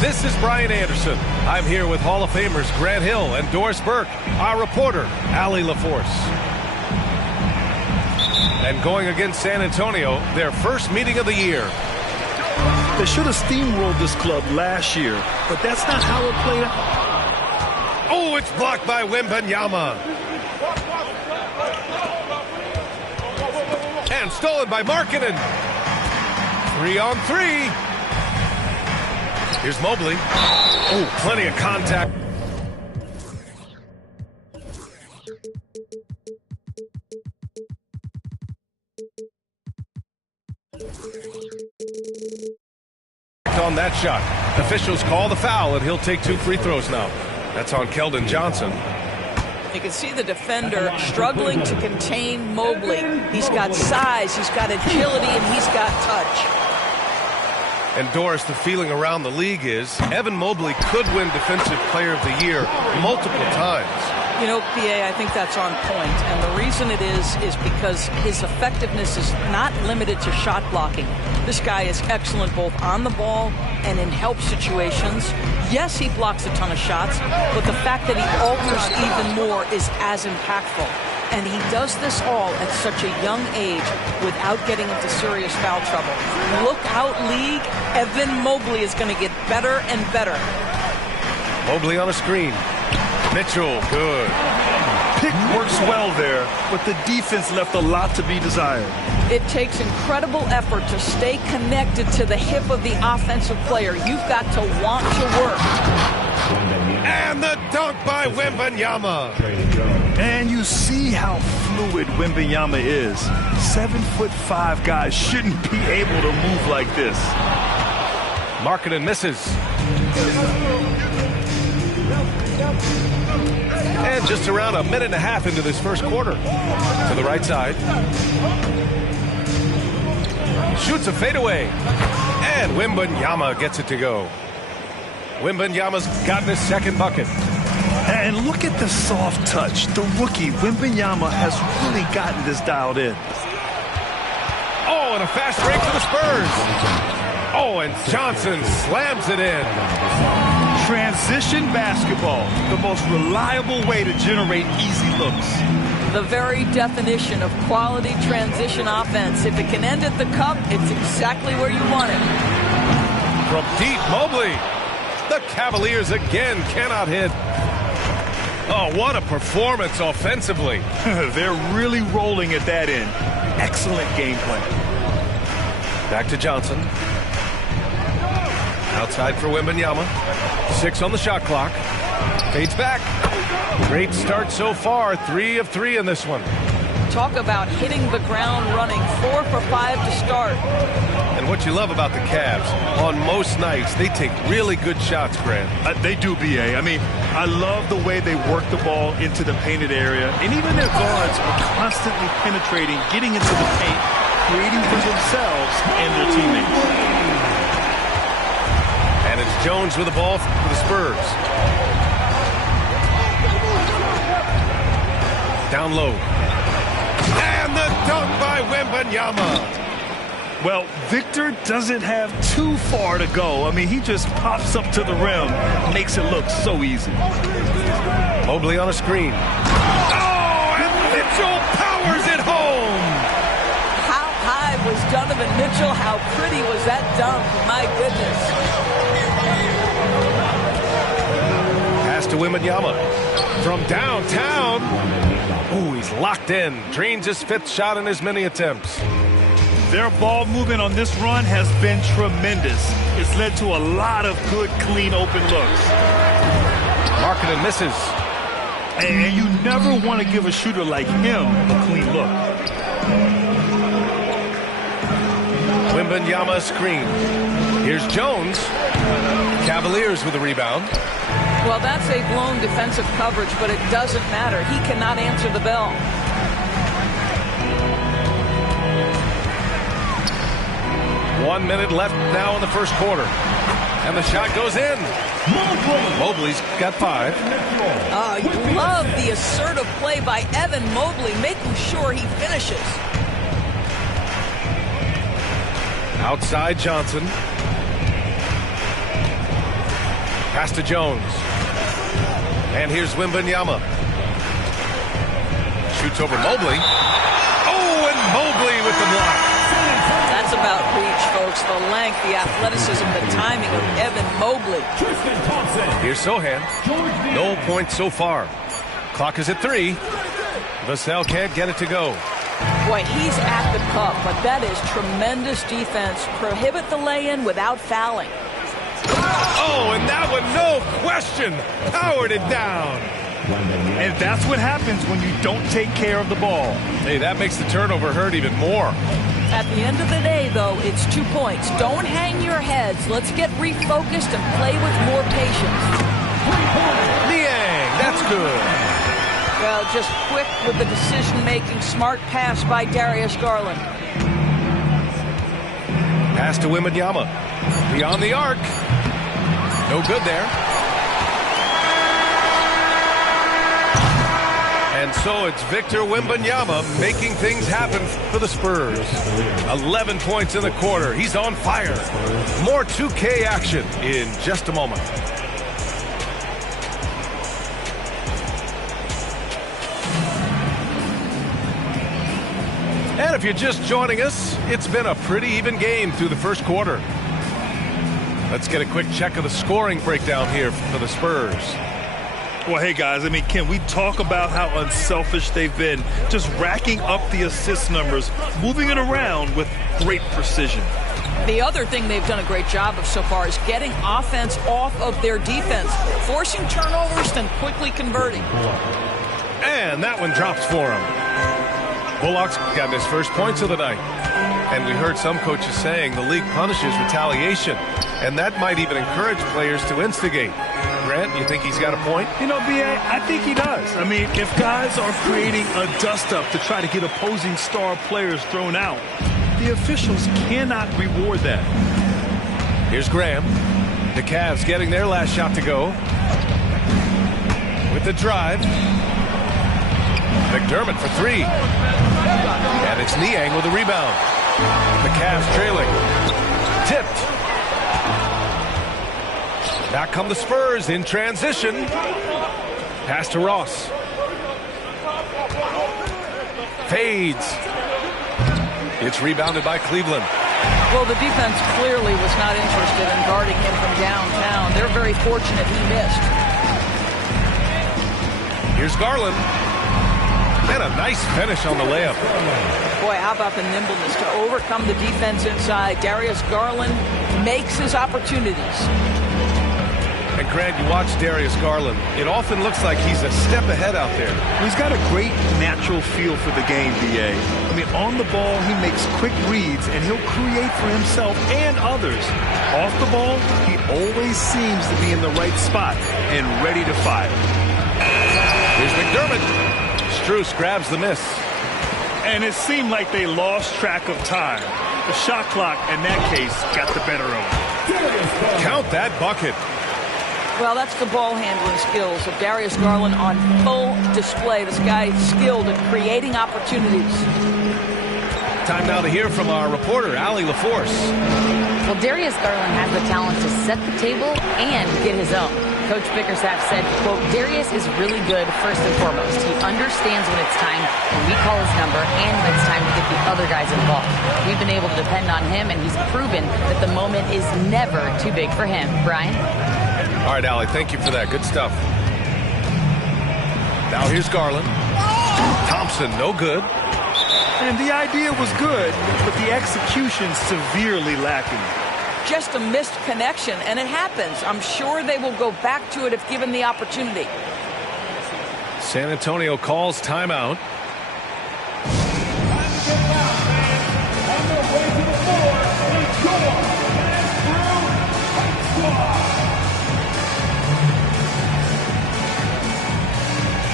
This is Brian Anderson. I'm here with Hall of Famers Grant Hill and Doris Burke, our reporter, Allie LaForce. And going against San Antonio, their first meeting of the year. They should have steamrolled this club last year, but that's not how it played out. Oh, it's blocked by Wembanyama. And stolen by Markkanen. 3-on-3. Here's Mobley. Oh, plenty of contact. On that shot. Officials call the foul, and he'll take 2 free throws now. That's on Keldon Johnson. You can see the defender struggling to contain Mobley. He's got size, he's got agility, and he's got touch. And Doris, the feeling around the league is Evan Mobley could win Defensive Player of the Year multiple times. You know, PA, I think that's on point. And the reason it is because his effectiveness is not limited to shot blocking. This guy is excellent both on the ball and in help situations. Yes, he blocks a ton of shots, but the fact that he alters even more is as impactful. And he does this all at such a young age without getting into serious foul trouble. Look out, league. Evan Mobley is going to get better and better. Mobley on a screen. Mitchell, good. Pick works well there, but the defense left a lot to be desired. It takes incredible effort to stay connected to the hip of the offensive player. You've got to want to work. And the dunk by Wembanyama. And you see how fluid Wembanyama is. 7'5" guys shouldn't be able to move like this. Markkanen misses. And just around a minute and a half into this first quarter. To the right side. Shoots a fadeaway. And Wembanyama gets it to go. Wembanyama's gotten his second bucket. And look at the soft touch. The rookie, Wembanyama, has really gotten this dialed in. Oh, and a fast break for the Spurs. Oh, and Johnson slams it in. Transition basketball, the most reliable way to generate easy looks. The very definition of quality transition offense. If it can end at the cup, it's exactly where you want it. From deep, Mobley. The Cavaliers again cannot hit. Oh, what a performance offensively. They're really rolling at that end. Excellent game plan. Back to Johnson. Outside for Wembanyama. 6 on the shot clock. Fades back. Great start so far. 3 of 3 in this one. Talk about hitting the ground running. 4 for 5 to start. And what you love about the Cavs, on most nights, they take really good shots, Grant. They do, B.A. I mean, I love the way they work the ball into the painted area. And even their guards are constantly penetrating, getting into the paint, creating for themselves and their teammates. And it's Jones with the ball for the Spurs. Down low. And the dunk by Wembanyama. Well, Victor doesn't have too far to go. I mean, he just pops up to the rim, makes it look so easy. Mobley on a screen. Oh, and Mitchell powers it home. How high was Donovan Mitchell? How pretty was that dunk? My goodness. Pass to Wembanyama. From downtown. Oh, he's locked in. Drains his 5th shot in as many attempts. Their ball movement on this run has been tremendous. It's led to a lot of good, clean, open looks. Markkanen misses. And you never want to give a shooter like him a clean look. Wembanyama screen. Here's Jones. Cavaliers with a rebound. Well, that's a blown defensive coverage, but it doesn't matter. He cannot answer the bell. 1 minute left now in the first quarter. And the shot goes in. Mobley's got 5. You love the assertive play by Evan Mobley, making sure he finishes. Outside Johnson. Pass to Jones. And here's Wembanyama. Shoots over Mobley. Oh, and Mobley with the block. That's about reach, folks. The length, the athleticism, the timing of Evan Mobley. Here's Sohan. No points so far. Clock is at 3. Vassell can't get it to go. Boy, he's at the cup, but that is tremendous defense. Prohibit the lay-in without fouling. Oh, and that one, no question, powered it down. And that's what happens when you don't take care of the ball. Hey, that makes the turnover hurt even more. At the end of the day, though, it's 2 points. Don't hang your heads. Let's get refocused and play with more patience. Niang, that's good. Well, just quick with the decision-making. Smart pass by Darius Garland. Pass to Wembanyama. Beyond the arc. No good there. And so it's Victor Wembanyama making things happen for the Spurs. 11 points in the quarter. He's on fire. More 2K action in just a moment. And if you're just joining us, it's been a pretty even game through the first quarter. Let's get a quick check of the scoring breakdown here for the Spurs. Well, hey, guys, I mean, can we talk about how unselfish they've been? Just racking up the assist numbers, moving it around with great precision. The other thing they've done a great job of so far is getting offense off of their defense, forcing turnovers and quickly converting. And that one drops for him. Bullock's got his first points of the night. And we heard some coaches saying the league punishes retaliation. And that might even encourage players to instigate. Grant, you think he's got a point? You know, B.A., I think he does. I mean, if guys are creating a dust-up to try to get opposing star players thrown out, the officials cannot reward that. Here's Graham. The Cavs getting their last shot to go. With the drive. McDermott for 3. And it's Niang with a rebound. The Cavs trailing. Tipped. Back come the Spurs in transition. Pass to Ross. Fades. It's rebounded by Cleveland. Well, the defense clearly was not interested in guarding him from downtown. They're very fortunate he missed. Here's Garland. And a nice finish on the layup. Boy, how about the nimbleness to overcome the defense inside. Darius Garland makes his opportunities. And Grant, you watch Darius Garland. It often looks like he's a step ahead out there. He's got a great natural feel for the game, B.A. I mean, on the ball, he makes quick reads, and he'll create for himself and others. Off the ball, he always seems to be in the right spot and ready to fire. Here's McDermott. Strus grabs the miss. And it seemed like they lost track of time. The shot clock, in that case, got the better of them. Count that bucket. Well, that's the ball handling skills of Darius Garland on full display. This guy is skilled at creating opportunities. Time now to hear from our reporter, Allie LaForce. Well, Darius Garland has the talent to set the table and get his own. Coach Bickerstaff said, quote, Darius is really good first and foremost. He understands when it's time when we call his number and when it's time to get the other guys involved. We've been able to depend on him, and he's proven that the moment is never too big for him. Brian? All right, Allie, thank you for that. Good stuff. Now here's Garland. Thompson, no good. And the idea was good, but the execution severely lacking. Just a missed connection, and it happens. I'm sure they will go back to it if given the opportunity. San Antonio calls timeout.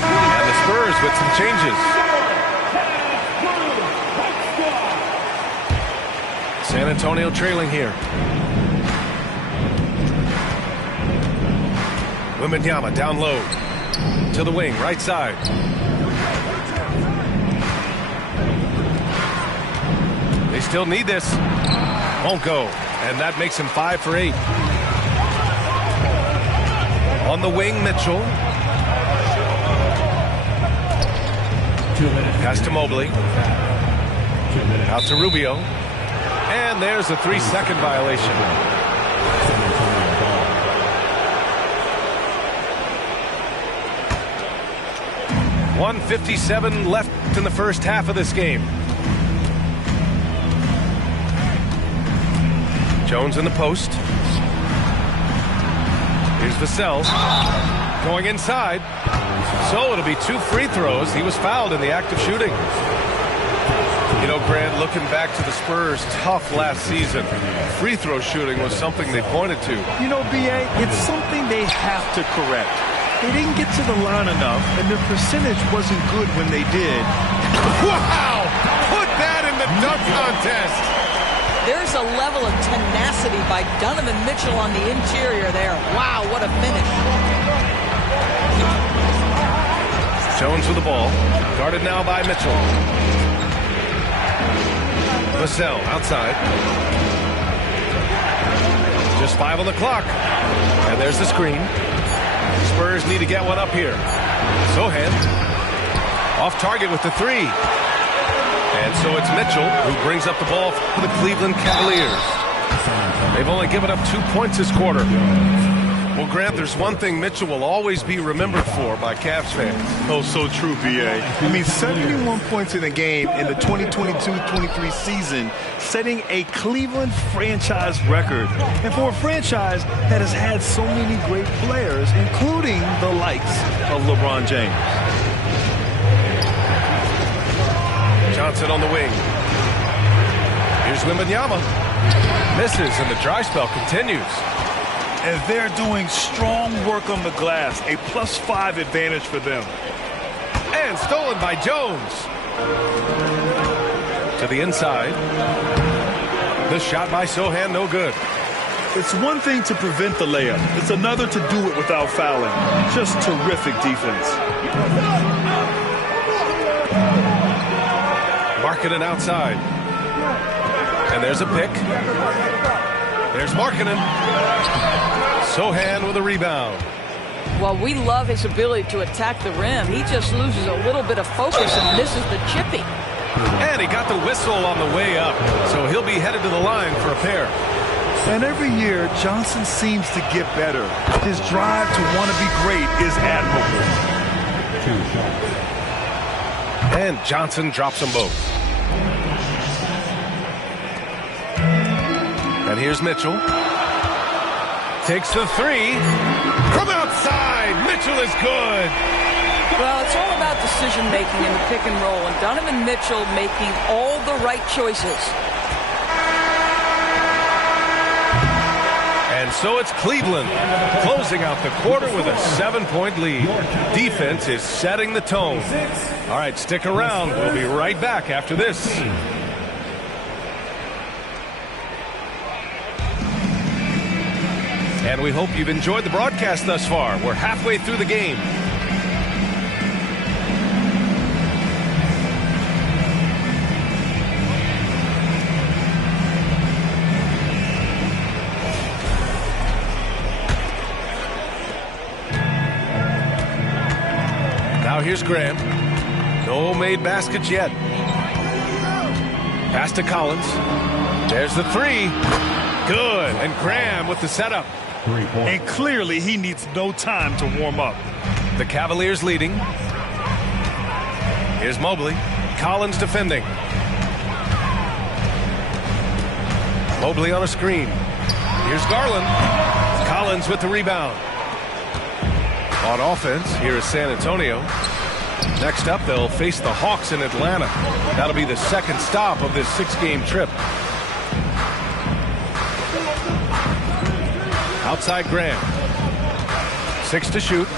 And the Spurs with some changes. San Antonio trailing here. Wembanyama down low. To the wing, right side. They still need this. Won't go. And that makes him 5 for 8. On the wing, Mitchell. Pass to Mobley. Out to Rubio. And there's a 3-second violation. .157 left in the first half of this game. Jones in the post. Here's Vassell going inside. So it'll be 2 free throws. He was fouled in the act of shooting. You know, Grant, looking back to the Spurs' tough last season, free throw shooting was something they pointed to. You know, B.A., it's something they have to correct. They didn't get to the line enough, and their percentage wasn't good when they did. Wow! Put that in the dunk contest! There's a level of tenacity by Donovan Mitchell on the interior there. Wow, what a finish. Jones with the ball. Guarded now by Mitchell. Vassell outside. Just 5 on the clock. And there's the screen. Spurs need to get one up here. Sohan off target with the 3. And so it's Mitchell who brings up the ball for the Cleveland Cavaliers. They've only given up 2 points this quarter. Well, Grant, there's one thing Mitchell will always be remembered for by Cavs fans. Oh, so true, B.A. I mean, 71 points in a game in the 2022-23 season, setting a Cleveland franchise record. And for a franchise that has had so many great players, including the likes of LeBron James. Johnson on the wing. Here's Wembanyama. Misses, and the dry spell continues. And they're doing strong work on the glass, a +5 advantage for them. And stolen by Jones. To the inside. The shot by Sohan, no good. It's one thing to prevent the layup. It's another to do it without fouling. Just terrific defense. Markkanen outside. And there's a pick. There's Markkanen. Sohan with a rebound. Well, we love his ability to attack the rim. He just loses a little bit of focus and misses the chippy. And he got the whistle on the way up, so he'll be headed to the line for a pair. And every year, Johnson seems to get better. His drive to want to be great is admirable. And Johnson drops them both. And here's Mitchell. Takes the 3. From outside, Mitchell is good. Well, it's all about decision-making in the pick and roll, and Donovan Mitchell making all the right choices. And so it's Cleveland closing out the quarter with a 7-point lead. Defense is setting the tone. All right, stick around. We'll be right back after this. And we hope you've enjoyed the broadcast thus far. We're halfway through the game. Now here's Graham. No made baskets yet. Pass to Collins. There's the 3. Good. And Graham with the setup. And clearly he needs no time to warm up. The Cavaliers leading. Here's Mobley. Collins defending. Mobley on a screen. Here's Garland. Collins with the rebound. On offense, here is San Antonio. Next up, they'll face the Hawks in Atlanta. That'll be the second stop of this 6-game trip. Outside Graham. 6 to shoot.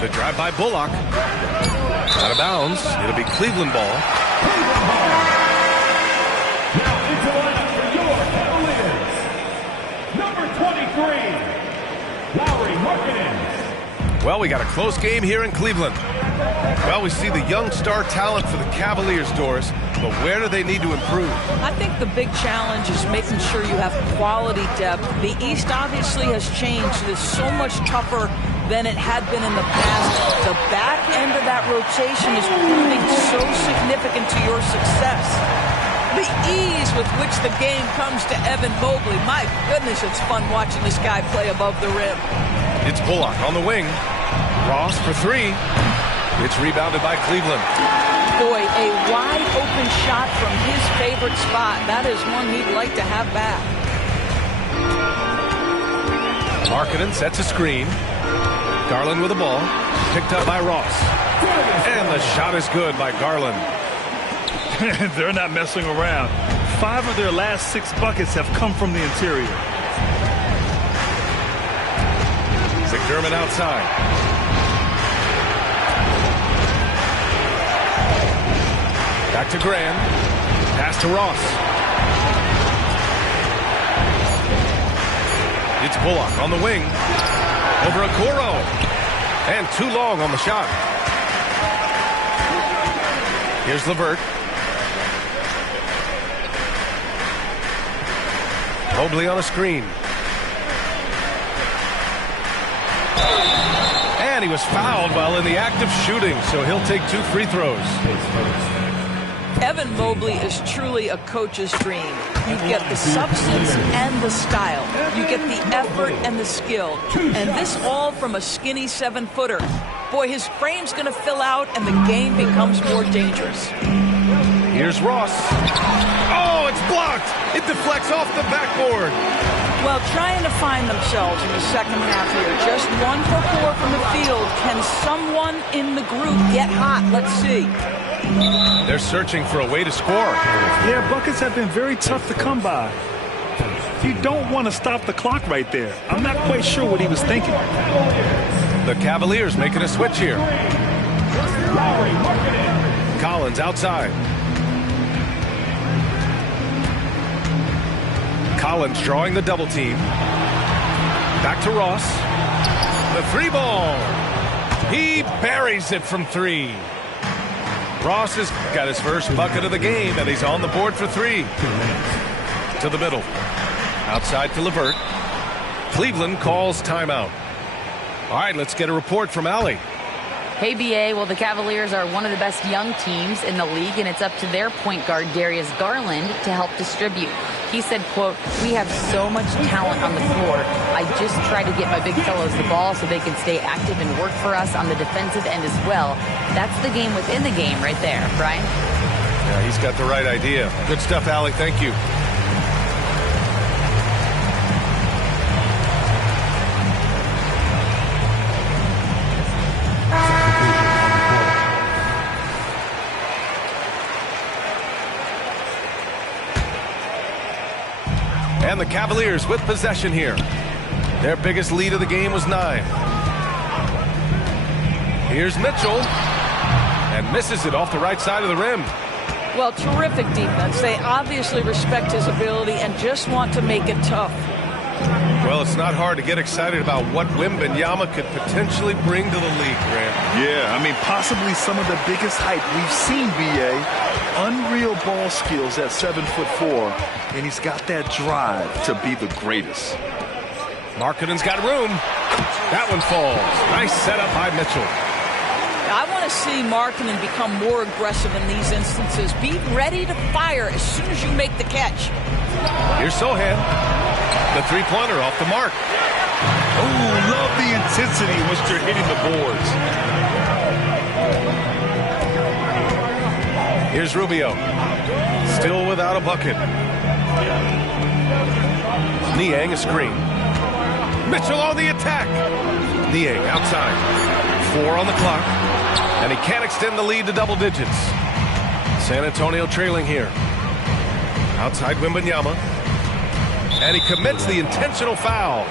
The drive by Bullock. Out of bounds. It'll be Cleveland ball. Now into the lineup for your Cavaliers. Number 23, Lauri Markkanen. Well, we got a close game here in Cleveland. Well, we see the young star talent for the Cavaliers, Doris, but where do they need to improve? I think the big challenge is making sure you have quality depth. The East obviously has changed. It is so much tougher than it had been in the past. The back end of that rotation is proving so significant to your success. The ease with which the game comes to Evan Mobley. My goodness, it's fun watching this guy play above the rim. It's Bullock on the wing. Ross for three. It's rebounded by Cleveland. Boy, a wide open shot from his favorite spot. That is one he'd like to have back. Markkanen sets a screen. Garland with the ball. Picked up by Ross. And the shot is good by Garland. They're not messing around. 5 of their last 6 buckets have come from the interior. McDermott outside. Back to Graham. Pass to Ross. It's Bullock on the wing. Over Okoro. And too long on the shot. Here's LeVert. Mobley on a screen. And he was fouled while in the act of shooting, so he'll take 2 free throws. Evan Mobley is truly a coach's dream. You get the substance and the style. You get the effort and the skill. And this all from a skinny 7-footer. Boy, his frame's going to fill out and the game becomes more dangerous. Here's Ross. Oh, it's blocked. It deflects off the backboard. Well, trying to find themselves in the second half here. Just 1 for 4 from the field. Can someone in the group get hot? Let's see. They're searching for a way to score. Yeah, buckets have been very tough to come by. You don't want to stop the clock right there. I'm not quite sure what he was thinking. The Cavaliers making a switch here. Collins outside. Collins drawing the double team. Back to Ross. The 3 ball. He buries it from 3. Ross has got his first bucket of the game, and he's on the board for 3. To the middle. Outside to LeVert. Cleveland calls timeout. All right, let's get a report from Allie. Hey, BA. Well, the Cavaliers are one of the best young teams in the league, and it's up to their point guard, Darius Garland, to help distribute. He said, quote, "We have so much talent on the floor. I just try to get my big fellows the ball so they can stay active and work for us on the defensive end as well." That's the game within the game right there, Brian. Yeah, he's got the right idea. Good stuff, Allie. Thank you. And the Cavaliers with possession here. Their biggest lead of the game was 9. Here's Mitchell. And misses it off the right side of the rim. Well, terrific defense. They obviously respect his ability and just want to make it tough. Well, it's not hard to get excited about what Wembanyama could potentially bring to the league, Grant. Yeah, I mean, possibly some of the biggest hype we've seen, BA. Unreal ball skills at 7'4", and he's got that drive to be the greatest. Markkanen's got room. That one falls. Nice setup by Mitchell. I want to see Markkanen become more aggressive in these instances. Be ready to fire as soon as you make the catch. Here's Sohan. The 3-pointer off the mark. Oh, love the intensity in which they're hitting the boards. Here's Rubio. Still without a bucket. Niang a screen. Mitchell on the attack. Niang outside. 4 on the clock. And he can't extend the lead to double digits. San Antonio trailing here. Outside Wembanyama. And he commits the intentional foul.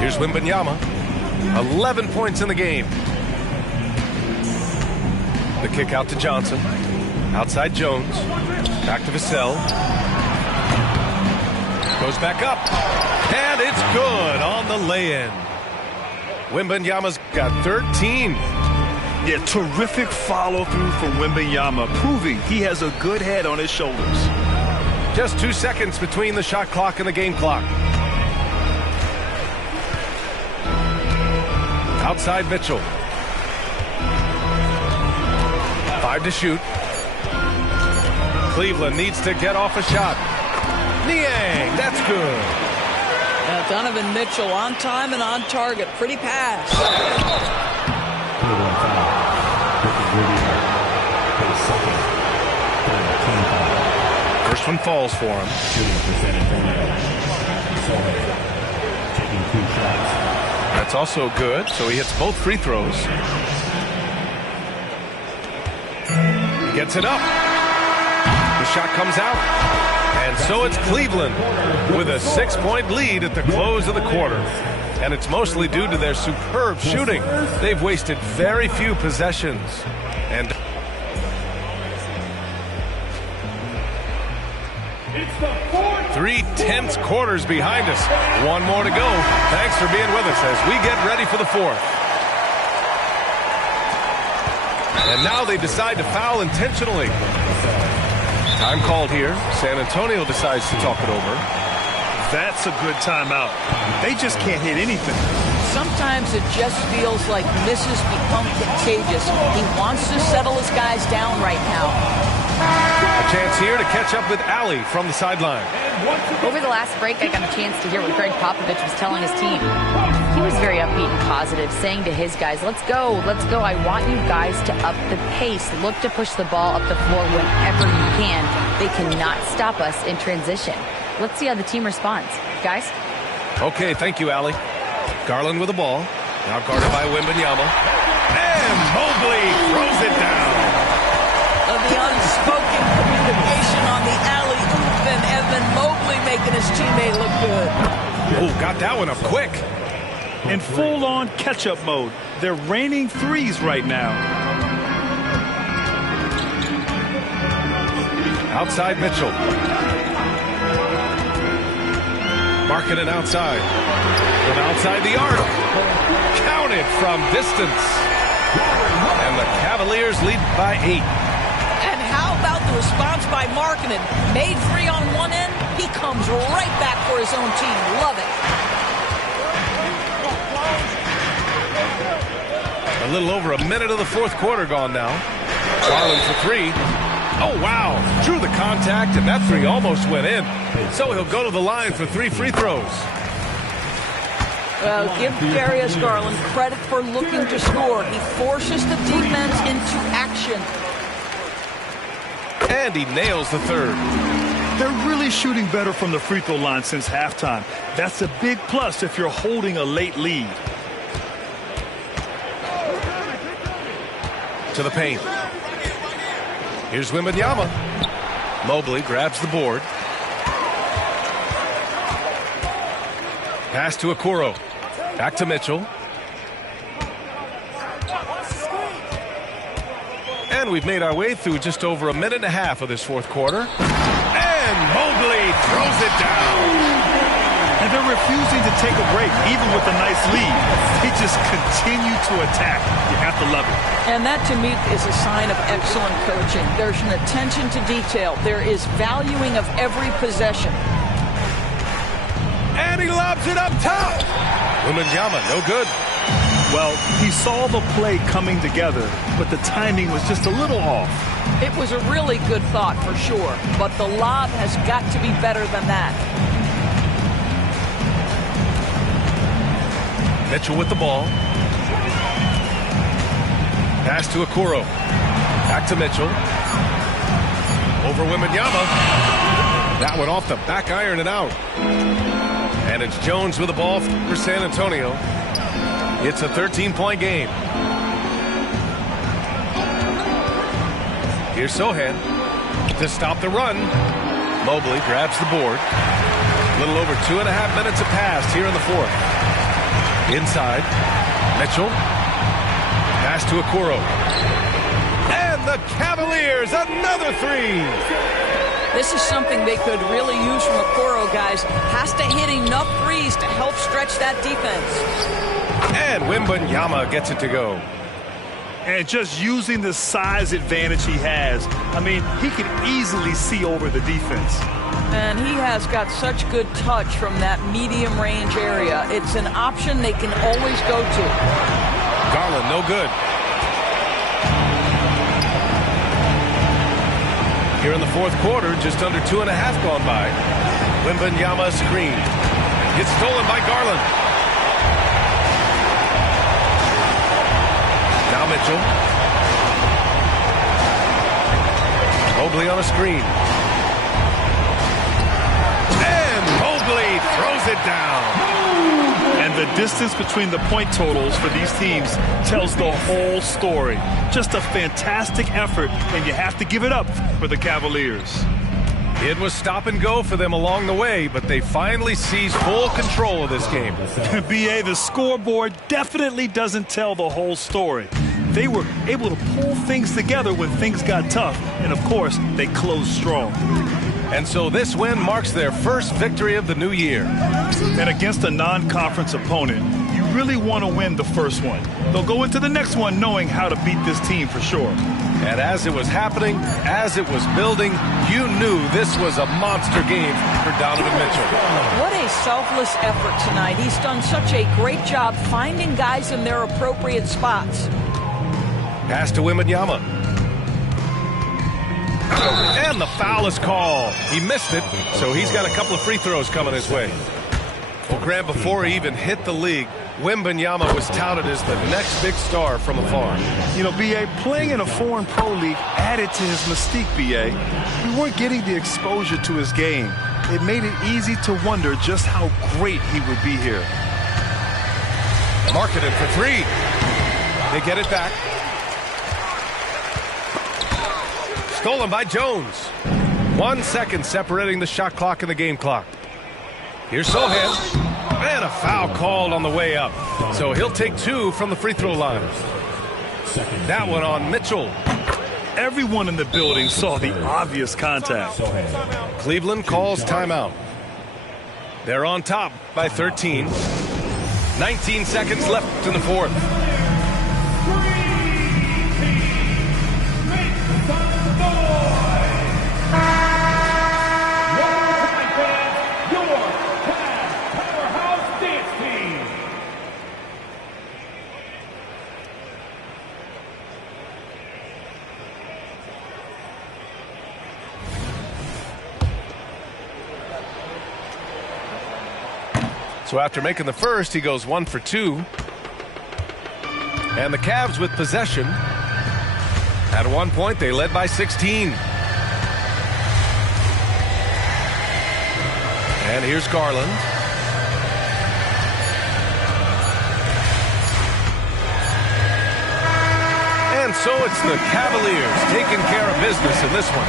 Here's Wembanyama. 11 points in the game. The kick out to Johnson. Outside Jones. Back to Vassell. Goes back up. And it's good on the lay-in. Wembanyama's got 13. Yeah, terrific follow-through from Wembanyama, proving he has a good head on his shoulders. Just 2 seconds between the shot clock and the game clock. Outside Mitchell. 5 to shoot. Cleveland needs to get off a shot. Niang, that's good. Donovan Mitchell on time and on target. Pretty pass. First one falls for him. That's also good, so he hits both free throws. He gets it up. The shot comes out. And so it's Cleveland with a 6-point lead at the close of the quarter. And it's mostly due to their superb shooting. They've wasted very few possessions. And 3 tense quarters behind us. One more to go. Thanks for being with us as we get ready for the fourth. And now they decide to foul intentionally. Time called here. San Antonio decides to talk it over. That's a good timeout. They just can't hit anything. Sometimes it just feels like misses become contagious. He wants to settle his guys down right now. A chance here to catch up with Allie from the sideline. Over the last break, I got a chance to hear what Greg Popovich was telling his team. He was very upbeat and positive, saying to his guys, let's go. I want you guys to up the pace. Look to push the ball up the floor whenever you can. They cannot stop us in transition. Let's see how the team responds. Guys? Okay, thank you, Allie. Garland with the ball. Now guarded by Wembanyama. And Mobley throws it down. The unspoken communication on the alley-oop, and Evan Mobley making his teammate look good. Oh, got that one up quick. In full-on catch-up mode. They're raining threes right now. Outside Mitchell. Marking it outside. From outside the arc. Counted from distance. And the Cavaliers lead by 8. And how about the response by Markkanen? Made 3 on one end. He comes right back for his own team. Love it. A little over a minute of the fourth quarter gone now. Garland for 3. Oh, wow. Drew the contact, and that 3 almost went in. So he'll go to the line for 3 free throws. Well, give Darius Garland credit for looking to score. He forces the defense into action. And he nails the third. They're really shooting better from the free throw line since halftime. That's a big plus if you're holding a late lead. To the paint. Here's Wembanyama. Mobley grabs the board. Pass to Okoro. Back to Mitchell. And we've made our way through just over a minute and a half of this fourth quarter. And Mobley throws it down. And they're refusing to take a break, even with a nice lead. They just continue to attack. You have to love it. And that, to me, is a sign of excellent coaching. There's an attention to detail. There is valuing of every possession. And he lobs it up top. Wembanyama, no good. Well, he saw the play coming together, but the timing was just a little off. It was a really good thought, for sure. But the lob has got to be better than that. Mitchell with the ball. Pass to Okoro. Back to Mitchell. Over Wembanyama. That one off the back iron and out. And it's Jones with the ball for San Antonio. It's a 13-point game. Here's Sohan to stop the run. Mobley grabs the board. A little over 2.5 minutes have passed here in the fourth. Inside, Mitchell. Pass to Okoro. And the Cavaliers, another 3. This is something they could really use from Okoro, guys. Has to hit enough threes to help stretch that defense. And Wembanyama gets it to go. And just using the size advantage he has, I mean, he can easily see over the defense. And he has got such good touch from that medium range area. It's an option they can always go to. Garland, no good. Here in the fourth quarter, just under 2.5 gone by. Wembanyama screen. Gets stolen by Garland. Now Mitchell. Mobley on a screen. And Mobley throws it down. And the distance between the point totals for these teams tells the whole story. Just a fantastic effort, and you have to give it up for the Cavaliers. It was stop and go for them along the way, but they finally seized full control of this game. BA, the scoreboard definitely doesn't tell the whole story. They were able to pull things together when things got tough, and of course, they closed strong. And so this win marks their first victory of the new year. And against a non-conference opponent, you really want to win the first one. They'll go into the next one knowing how to beat this team for sure. And as it was happening, as it was building, you knew this was a monster game for Donovan Mitchell. What a selfless effort tonight. He's done such a great job finding guys in their appropriate spots. Pass to Wembanyama. And the foul is called. He missed it, so he's got a couple of free throws coming his way. Well, Grant, before he even hit the league, Wembanyama was touted as the next big star from afar. You know, B.A., playing in a foreign pro league added to his mystique, B.A. We weren't getting the exposure to his game. It made it easy to wonder just how great he would be here. Markkanen for three. They get it back. Stolen by Jones. 1 second separating the shot clock and the game clock. Here's Sohan. And a foul called on the way up. So he'll take two from the free throw line. That one on Mitchell. Everyone in the building saw the obvious contact. Cleveland calls timeout. They're on top by 13. 19 seconds left in the fourth. So after making the first, he goes 1 for 2. And the Cavs with possession. At one point, they led by 16. And here's Garland. And so it's the Cavaliers taking care of business in this one.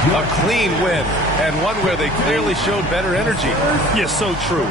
A clean win, and one where they clearly showed better energy. Yes, so true.